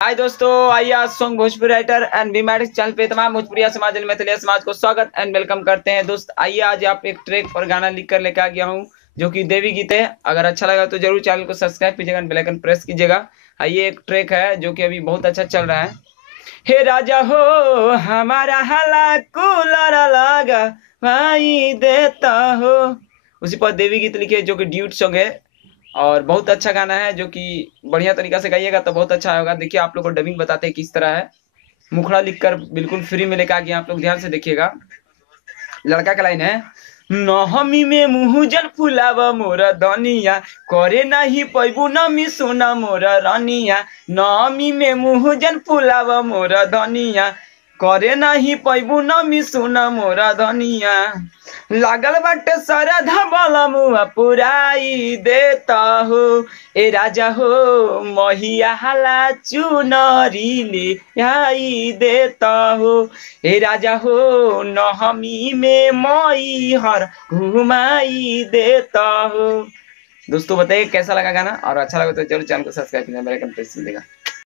हाय दोस्तों, आइए आज सॉन्ग भोजपुरी राइटर एंड बीमेटिक्स चैनल पे तमाम भोजपुरी समाज मैथिली समाज को स्वागत एंड वेलकम करते हैं। दोस्त आइए आज आप एक ट्रैक और गाना लिख कर लेकर आ गया हूँ जो कि देवी गीत है। अगर अच्छा लगा तो जरूर चैनल को सब्सक्राइब कीजिएगा, बेल आइकन प्रेस कीजिएगा। आइए एक ट्रैक है जो कि अभी बहुत अच्छा चल रहा है। हे राजा हो हमारा हाला कूलर लगा भाई देता हो, उसी पर देवी गीत लिखे जो कि ड्यूट सॉन्ग है और बहुत अच्छा गाना है जो कि बढ़िया तरीका से गाइएगा तो बहुत अच्छा होगा। देखिए आप लोग को डबिंग बताते हैं किस तरह है। मुखड़ा लिखकर बिल्कुल फ्री में लेकर आ गया, आप लोग ध्यान से देखिएगा। लड़का का लाइन है, नहमी में मुँह जन फुलाव मोर धनिया करे नहीं पैबू नमी सुना मोर रनिया। नहमी में मुँह जन फुलाव मोर धनिया करे नहीं पैबू नमी सुना मोर धनिया। लागल बाटे सारा धबल मुआ पुराई देता हो, ए राजा हो महिया हाला चुनरी ले आई देता हो, ए राजा हो नहमी में मई हर घुमाई देता हो। दोस्तों बताइए कैसा लगा गाना, और अच्छा लगा तो जरूर चैनल को सब्सक्राइब कीजिए, मेरे प्रेस दीजिएगा।